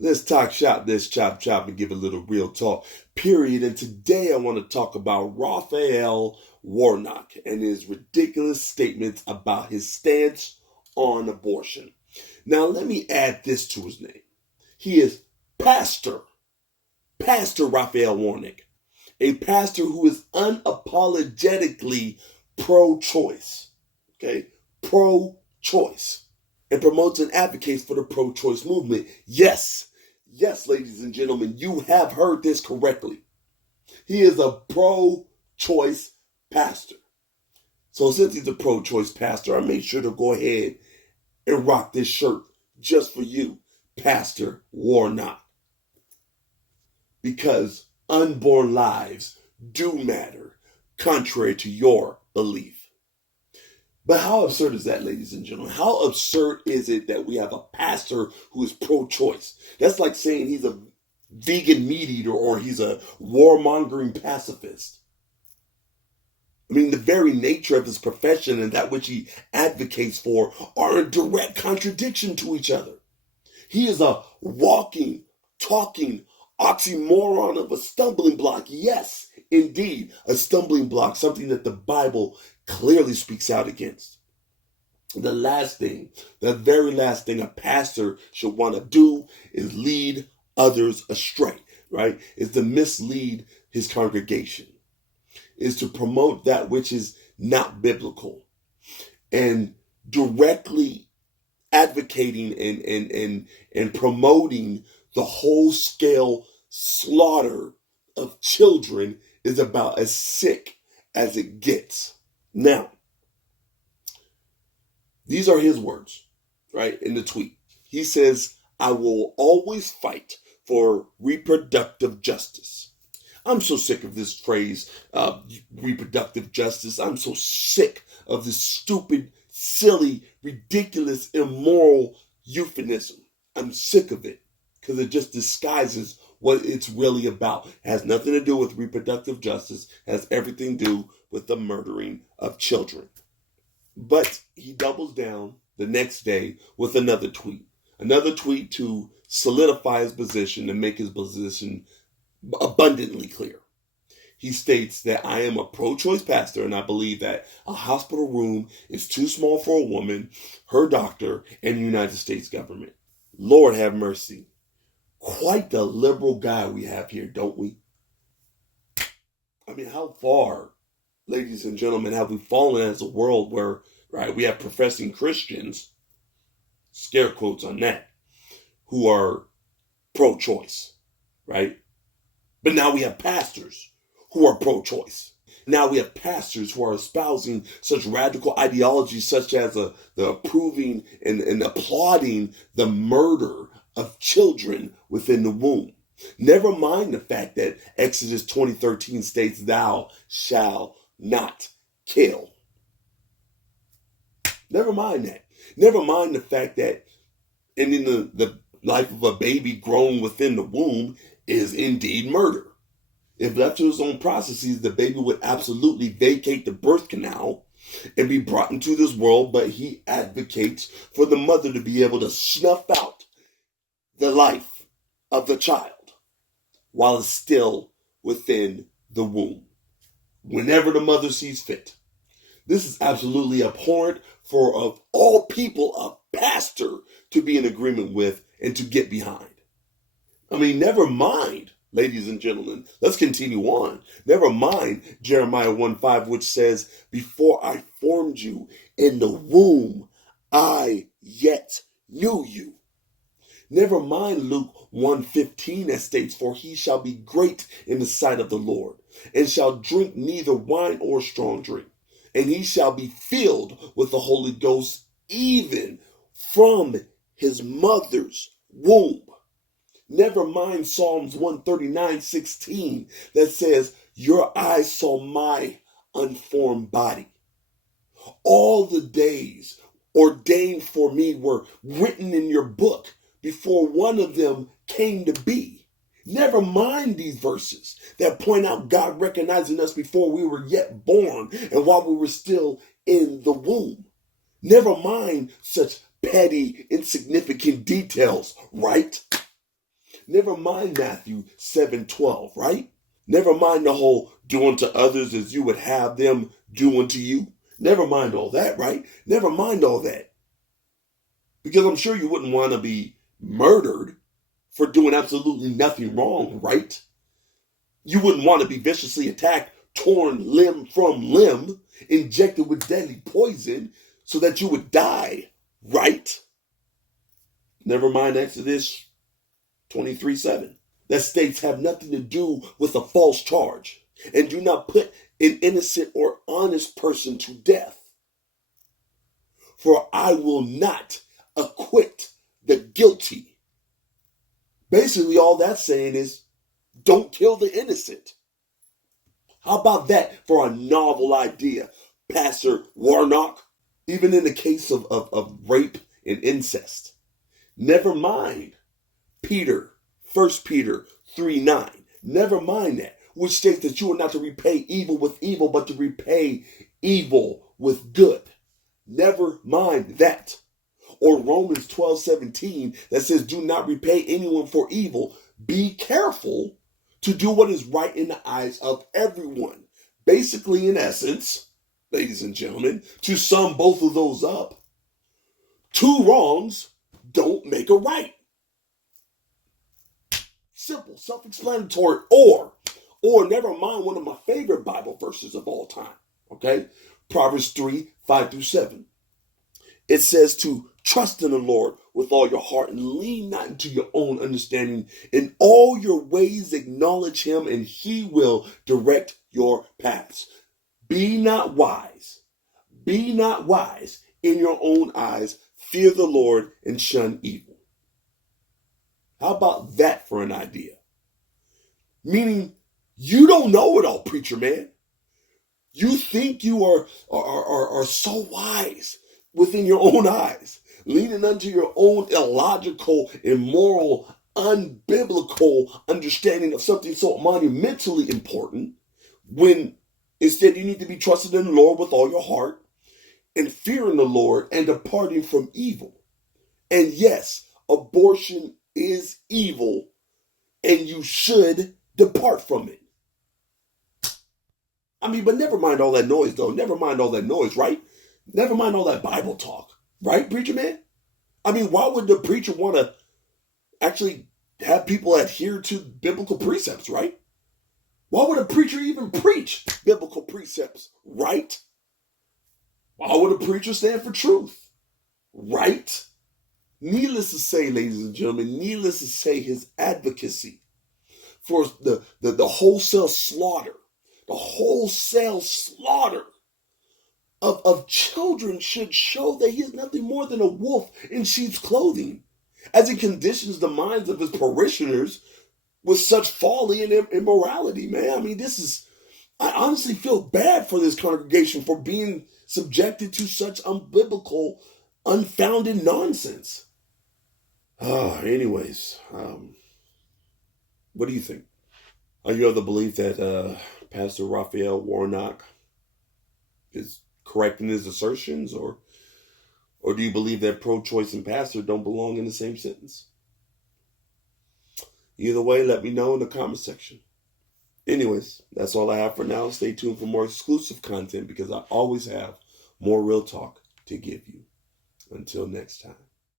Let's talk shop, let's chop chop and give a little real talk, period. And today I want to talk about Raphael Warnock and his ridiculous statements about his stance on abortion. Now, let me add this to his name. He is Pastor Raphael Warnock, a pastor who is unapologetically pro-choice, okay? Pro-choice. And promotes and advocates for the pro-choice movement. Yes, ladies and gentlemen, you have heard this correctly. He is a pro-choice pastor. So since he's a pro-choice pastor, I made sure to go ahead and rock this shirt just for you, Pastor Warnock. Because unborn lives do matter, contrary to your belief. But how absurd is that, ladies and gentlemen? How absurd is it that we have a pastor who is pro-choice? That's like saying he's a vegan meat eater or he's a warmongering pacifist. I mean, the very nature of his profession and that which he advocates for are in direct contradiction to each other. He is a walking, talking oxymoron of a stumbling block. Yes, indeed, a stumbling block, something that the Bible clearly speaks out against. The very last thing a pastor should want to do is lead others astray, right? Is to mislead his congregation, is to promote that which is not biblical, and directly advocating and promoting the whole scale slaughter of children is about as sick as it gets. Now, these are his words, right, in the tweet. He says, I will always fight for reproductive justice. I'm so sick of this phrase, reproductive justice. I'm so sick of this stupid, silly, ridiculous, immoral euphemism. I'm sick of it because it just disguises what it's really about. It has nothing to do with reproductive justice. It has everything to do with the murdering of children. But he doubles down the next day with another tweet to solidify his position and make his position abundantly clear. He states that I am a pro-choice pastor and I believe that a hospital room is too small for a woman, her doctor, and the United States government. Lord have mercy. Quite the liberal guy we have here, don't we? I mean, how far, ladies and gentlemen, have we fallen as a world where, right, we have professing Christians, scare quotes on that, who are pro-choice, right? But now we have pastors who are pro-choice. Now we have pastors who are espousing such radical ideologies such as the approving and applauding the murder of children within the womb. Never mind the fact that Exodus 20:13 states, thou shalt not kill. Never mind that. Never mind the fact that ending the life of a baby grown within the womb is indeed murder. If left to his own processes, the baby would absolutely vacate the birth canal and be brought into this world, but he advocates for the mother to be able to snuff out the life of the child while it's still within the womb, whenever the mother sees fit. This is absolutely abhorrent for, of all people, a pastor to be in agreement with and to get behind. I mean, never mind, ladies and gentlemen, let's continue on. Never mind Jeremiah 1:5, which says, before I formed you in the womb, I yet knew you. Never mind Luke 1:15 that states, for he shall be great in the sight of the Lord, and shall drink neither wine or strong drink, and he shall be filled with the Holy Ghost even from his mother's womb. Never mind Psalms 139:16 that says, your eyes saw my unformed body. All the days ordained for me were written in your book before one of them came to be. Never mind these verses that point out God recognizing us before we were yet born and while we were still in the womb. Never mind such petty, insignificant details, right? Never mind Matthew 7:12, right? Never mind the whole do unto others as you would have them do unto you. Never mind all that, right? Never mind all that. Because I'm sure you wouldn't want to be murdered for doing absolutely nothing wrong, right? You wouldn't want to be viciously attacked, torn limb from limb, injected with deadly poison so that you would die, right? Never mind Exodus 23:7. That states have nothing to do with a false charge and do not put an innocent or honest person to death. For I will not acquit the guilty. Basically, all that's saying is don't kill the innocent. How about that for a novel idea, Pastor Warnock? Even in the case of rape and incest. Never mind Peter, 1 Peter 3:9. Never mind that, which states that you are not to repay evil with evil, but to repay evil with good. Never mind that. Or Romans 12:17 that says, do not repay anyone for evil. Be careful to do what is right in the eyes of everyone. Basically, in essence, ladies and gentlemen, to sum both of those up, two wrongs don't make a right. Simple, self-explanatory. Or never mind one of my favorite Bible verses of all time. Okay? Proverbs 3:5-7. It says to trust in the Lord with all your heart and lean not into your own understanding. In all your ways acknowledge him and he will direct your paths. Be not wise in your own eyes. Fear the Lord and shun evil. How about that for an idea? Meaning, you don't know it all, preacher man. You think you are so wise within your own eyes, leaning unto your own illogical, immoral, unbiblical understanding of something so monumentally important, when instead you need to be trusted in the Lord with all your heart and fearing the Lord and departing from evil. And yes, abortion is evil and you should depart from it. I mean, but never mind all that noise, though. Never mind all that noise, right? Never mind all that Bible talk, right, preacher man? I mean, why would the preacher want to actually have people adhere to biblical precepts, right? Why would a preacher even preach biblical precepts, right? Why would a preacher stand for truth, right? Needless to say, ladies and gentlemen, needless to say, his advocacy for the wholesale slaughter, of children should show that he is nothing more than a wolf in sheep's clothing, as he conditions the minds of his parishioners with such folly and immorality, man. I mean, I honestly feel bad for this congregation for being subjected to such unbiblical, unfounded nonsense. Anyways, what do you think? Are you of the belief that Pastor Raphael Warnock is correct in his assertions, or do you believe that pro-choice and pastor don't belong in the same sentence? Either way, let me know in the comment section. Anyways, that's all I have for now. Stay tuned for more exclusive content because I always have more real talk to give you. Until next time.